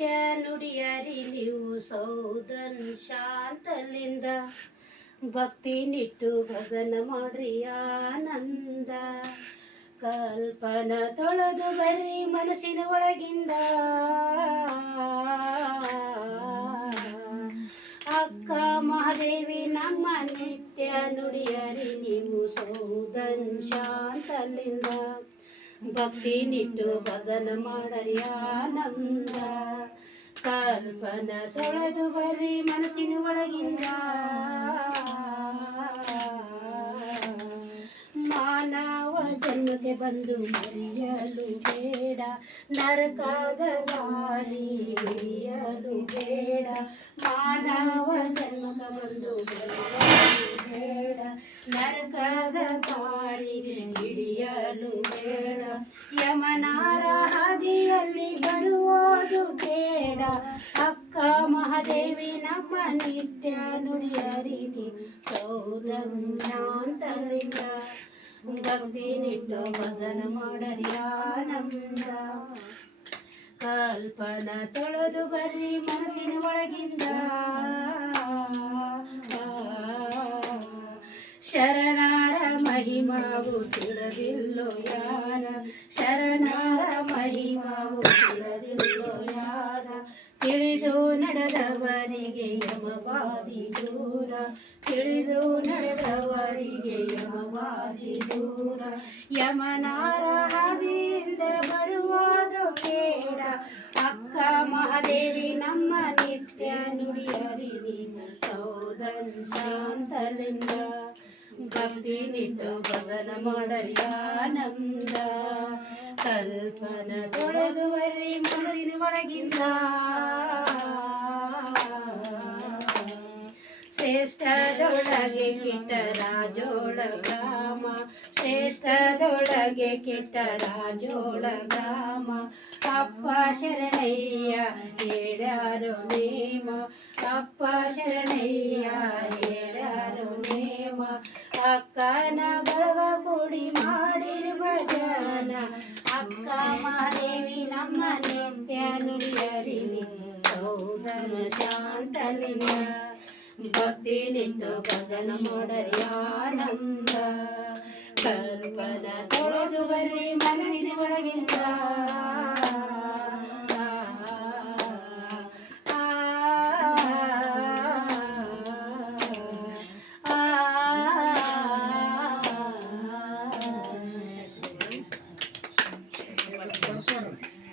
ನಿತ್ಯ ನುಡಿಯರಿ ನೀವು ಸೌದನ್ ಶಾಂತಲಿಂದ ಭಕ್ತಿ ನಿಟ್ಟು ಭಜನ ಮಾಡ್ರಿ ಆನಂದ ಕಲ್ಪನ ತೊಳೆದು ಬರ್ರಿ ಮನಸ್ಸಿನ ಒಳಗಿಂದ ಅಕ್ಕ ಮಹಾದೇವಿ ನಮ್ಮ ನಿತ್ಯ ನುಡಿಯರಿ ನೀವು ಸೌದನ್ ಶಾಂತಲಿಂದ ಭಕ್ತಿ ನಿಟ್ಟು ಭಜನ ಮಾಡರಿ ಆನಂದ ಕಲ್ಪನ ತೊಳೆದು ಬರ್ರಿ ಮನಸ್ಸಿನ ಒಳಗಿಂದ ಮಾನವ ಜನ್ಮಕ್ಕೆ ಬಂದು ಮರೆಯಲು ಬೇಡ ನರಕದ ದಾರಿ ಹಿಡಿಯಲು ಬೇಡ ಮಾನವ ಜನ್ಮಕ್ಕೆ ಬಂದು ಮರೆಯಲು ಬೇಡ ನರಕದ ದಾರಿ ಹಿಡಿಯಲು ಬೇಡ ಯಮನಾರ ಹಾದಿಯಲ್ಲಿ ಬರುವುದು ಬೇಡ ಅಕ್ಕ ಮಹಾದೇವಿ ನಮ್ಮ ನಿತ್ಯ ನುಡಿಯರಿ ಸೌದನ್ಯಾಂತಲಿಂದ ಭಕ್ತಿ ನಿಟ್ಟು ಭಜನ ಮಾಡರಿ ಆನಂದ ಕಲ್ಪನ ತೊಳೆದು ಬರ್ರಿ ಮನಸ್ಸಿನ ಒಳಗಿಂದ ಶರಣರ ಮಹಿಮಾವು ತಿಳಿದಿಲ್ಲೋ ಯಾರ ಶರಣರ ಮಹಿಮಾವು ತಿಳಿದಿಲ್ಲೋ ಯಾರ ತಿಳಿದು ನಡೆದವರಿಗೆ ಯಮವಾದಿ ದೂರ ತಿಳಿದು ನಡೆದವರಿಗೆ ಯಮವಾದಿ ದೂರ ಯಮನಾರ ಹಾದಿಯಿಂದ ಬರುವುದು ಕೇಡ ಅಕ್ಕ ಮಹಾದೇವಿ ನಮ್ಮ ನಿತ್ಯ ನುಡಿಯರಿ ನೀವು ಸೌದನ್ ಶಾಂತಲಿಂದ ಭಕ್ತಿ ನಿಟ್ಟು ಭಜನ ಮಾಡರಿ ಆನಂದ ಕಲ್ಪನ ತೊಳೆದು ಬರ್ರಿ ಮನಸ್ಸಿನ ಒಳಗಿಂದ ಶ್ರೇಷ್ಠದೊಳಗೆ ಕೆಟ್ಟ ರಾಜೋಳ ಗ್ರಾಮ ಶ್ರೇಷ್ಠದೊಳಗೆ ಕೆಟ್ಟ ರಾಜೋಳ ಗ್ರಾಮ ಅಪ್ಪ ಶರಣಯ್ಯ ಹೇಳ್ಯಾರೋ ನೇಮ ಅಪ್ಪ ಶರಣಯ್ಯ ಹೇಳ್ಯಾರೋ ನೇಮ ಅಕ್ಕನ ಬಳಗ ಕೂಡಿ ಮಾಡಿರುವ ಜನ ಅಕ್ಕ ಮಹಾದೇವಿ ನಮ್ಮ ನಿತ್ಯ ನುಡಿಯರಿ ಸೌದನ ಶಾಂತಲಿಂದ ಭಕ್ತಿ ನಿಟ್ಟು ಭಜನ ಮಾಡರಿ ಆನಂದ ಕಲ್ಪನ ತೊಳೆದು ಬರ್ರಿ ಮನಸ್ಸಿನ ಒಳಗಿಂದ